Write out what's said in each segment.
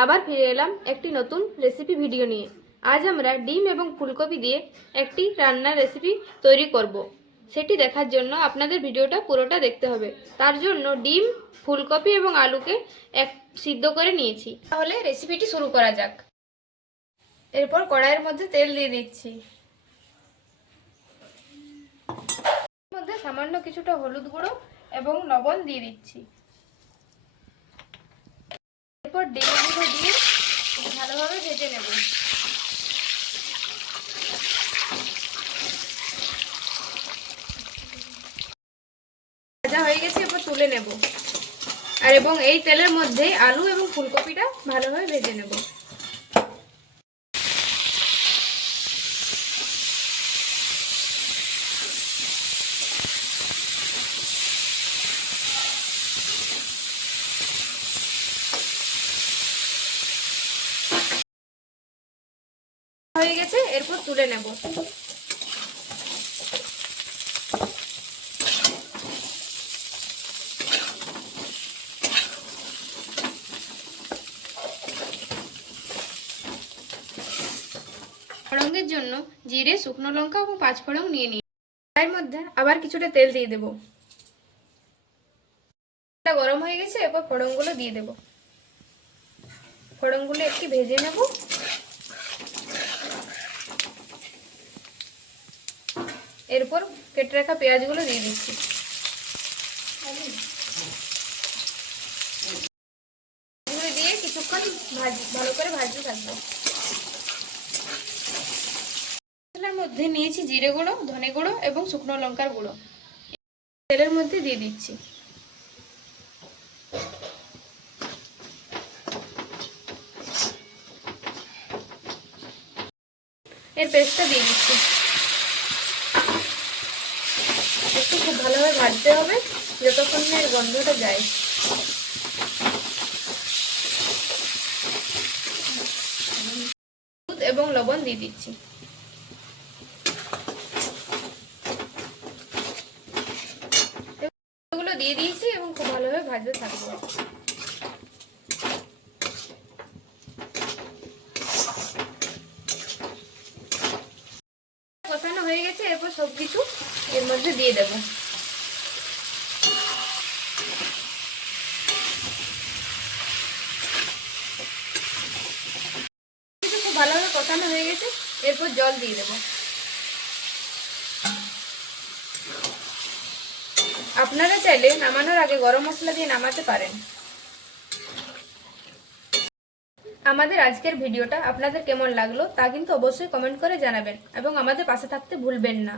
আবার ফিরে এলাম একটি নতুন রেসিপি ভিডিও নিয়ে। আজ আমরা ডিম এবং ফুলকপি দিয়ে একটি রান্নার রেসিপি তৈরি করব। সেটি দেখার জন্য আপনাদের ভিডিওটা পুরোটা দেখতে হবে। তার জন্য ডিম, ফুলকপি এবং আলুকে সিদ্ধ করে নিয়েছি। তাহলে রেসিপিটি শুরু করা যাক। এরপর কড়াইয়ের মধ্যে তেল দিয়ে দিচ্ছি। এর মধ্যে সামান্য কিছুটা হলুদ গুঁড়ো এবং লবণ দিয়ে দিচ্ছি। এরপর ডিমগুলো দিয়ে ভালোভাবে ভেজে নেব। ভাজা হয়ে গেছে, এরপর তুলে নেব। এবং এই তেলের মধ্যে আলু এবং ফুলকপিটা ভালোভাবে ভেজে নেব। হয়ে গেছে, এরপর তুলে নেব। ফোড়নের জন্য জিরে, শুকনো লঙ্কা এবং 5 ফোড়ন নিয়ে নিই। এর মধ্যে আবার কিছুটা তেল দিয়ে দেব। এটা গরম হয়ে গেছে, এরপর ফোড়নগুলো দিয়ে দেব। ফোড়নগুলো একটু ভেজে নেব। এরপর কেটে রাখা পেঁয়াজগুলো দিয়ে দিচ্ছি। দিয়ে কিছুক্ষণ ভালো করে ভাজতে থাকবো। মশলার মধ্যে নিয়েছি জিরে গুঁড়ো, ধনে গুঁড়ো এবং শুকনো লঙ্কার গুঁড়ো। তেলের মধ্যে দিয়ে দিচ্ছি। এর পেস্টটা দিয়ে দিচ্ছি। একটু খুব ভালোভাবে ভাজতে হবে যতক্ষণ না এর গন্ধটা যায়। হলুদ এবং লবণ দিয়ে দিচ্ছি। এগুলো দিয়ে দিয়েছি এবং খুব ভালোভাবে ভাজতে থাকবো। কষানো হয়ে গেছে, এরপর সবকিছু এর মধ্যে দিয়ে দেব। খুব ভালোভাবে কষানো হয়ে গেছে, এরপর জল দিয়ে দেব। আপনারা চাইলে নামানোর আগে গরম মশলা দিয়ে নামাতে পারেন। আমাদের আজকের ভিডিওটা আপনাদের কেমন লাগলো তা কিন্তু অবশ্যই কমেন্ট করে জানাবেন এবং আমাদের পাশে থাকতে ভুলবেন না।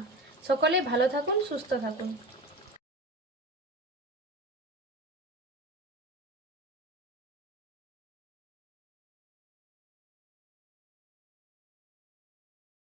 সকলেই ভালো থাকুন, সুস্থ থাকুন।